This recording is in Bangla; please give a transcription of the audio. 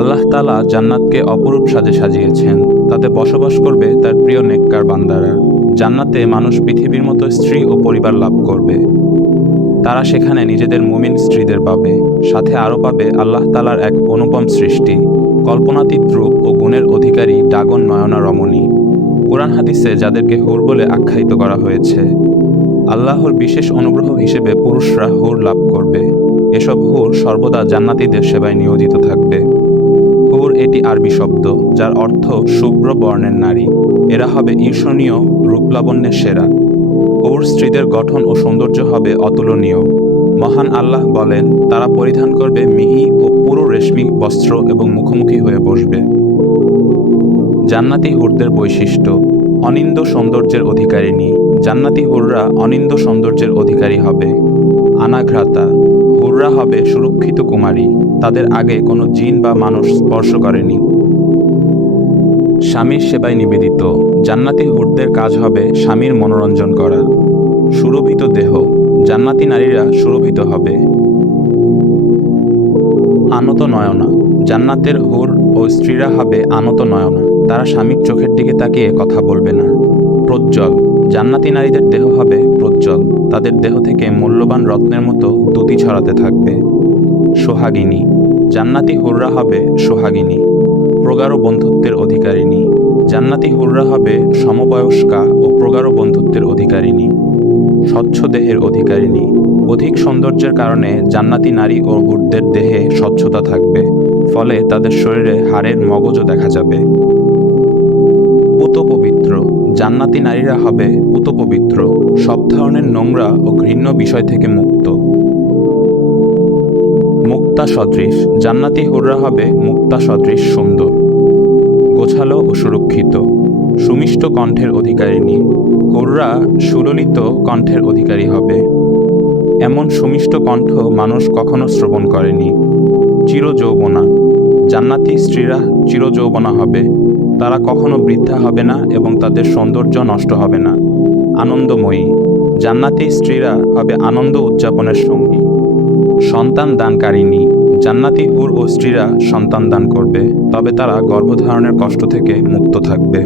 আল্লাহ তাআলা জান্নাতকে অপরূপ সাজে সাজিয়েছেন। তাতে বসবাস করবে তার প্রিয় নেককার বান্দারা। জান্নাতে মানুষ পৃথিবীর মতো স্ত্রী ও পরিবার লাভ করবে। তারা সেখানে নিজেদের মুমিন স্ত্রীদের পাবে, সাথে আরও পাবে আল্লাহ তাআলার এক অনুপম সৃষ্টি, কল্পনাতীত রূপ ও গুণের অধিকারী ডাগন নয়না রমণী। কোরআন হাদিসে যাদেরকে হুর বলে আখ্যায়িত করা হয়েছে, আল্লাহর বিশেষ অনুগ্রহ হিসেবে পুরুষরা হুর লাভ করবে। এসব হুর সর্বদা জান্নাতীদের সেবায় নিয়োজিত থাকবে। হুর এটি আরবি শব্দ, যার অর্থ শুভ্র বর্ণের নারী। এরা হবে ঈর্ষণীয় রূপলাবণ্যের সেরা। হুর স্ত্রীদের গঠন ও সৌন্দর্য হবে অতুলনীয়। মহান আল্লাহ বলেন, তারা পরিধান করবে মিহি ও পুরো রেশমি বস্ত্র এবং মুখোমুখি হয়ে বসবে। জান্নাতি হুরদের বৈশিষ্ট্য: অনিন্দ্য সৌন্দর্যের অধিকারিণী। জান্নাতি হুররা অনিন্দ্য সৌন্দর্যের অধিকারী হবে। অনাঘ্রাতা: হুররা হবে সুরক্ষিত কুমারী, তাদের আগে কোনো জিন বা মানুষ স্পর্শ করেনি। স্বামীর সেবায় নিবেদিত: জান্নাতি হুরদের কাজ হবে স্বামীর মনোরঞ্জন করা। সুরভিত দেহ: জান্নাতি নারীরা সুরভিত হবে। আনত নয়না: জান্নাতের হুর ও স্ত্রীরা হবে আনত নয়না, তারা স্বামীর চোখের দিকে তাকিয়ে কথা বলবে না। প্রজ্জ্বল: জান্নাতি নারীদের দেহ হবে প্রজ্জ্বল, তাদের দেহ থেকে মূল্যবান রত্নের মতো দ্যুতি ছড়াতে থাকবে। সোহাগিনী: জান্নাতি হুররা হবে সোহাগিনী, প্রগাঢ় বন্ধুত্বের অধিকারিণী। জান্নাতি হুররা হবে সমবয়স্কা ও প্রগাঢ় বন্ধুত্বের অধিকারিণী। স্বচ্ছ দেহের অধিকারিণী: অধিক সৌন্দর্যের কারণে জান্নাতি নারী ও হুরদের দেহে স্বচ্ছতা থাকবে, ফলে তাদের শরীরে হাড়ের মগজও দেখা যাবে। পুত পবিত্র: জান্নাতি নারীরা হবে পুত পবিত্র, সব ধরনের নোংরা ও ঘৃণ্য বিষয় থেকে মুক্ত। মুক্তা সদৃশ: জান্নাতি হুররা হবে মুক্তা সদৃশ সুন্দর, গোছালো ও সুরক্ষিত। সুমিষ্ট কণ্ঠের অধিকারিণী: হুররা সুললিত কণ্ঠের অধিকারী হবে, এমন সুমিষ্ট কণ্ঠ মানুষ কখনো শ্রবণ করেনি। চিরযৌবনা: জান্নাতি স্ত্রীরা চিরযৌবনা হবে, তারা কখনো বৃদ্ধা হবে না এবং তাদের সৌন্দর্য নষ্ট হবে না। আনন্দময়ী: জান্নাতি স্ত্রীরা হবে আনন্দ উদযাপনের সঙ্গী। সন্তান দানকারিণী: জান্নাতি হুর ও স্ত্রীরা সন্তান দান করবে, তবে তারা গর্ভধারণের কষ্ট থেকে মুক্ত থাকবে।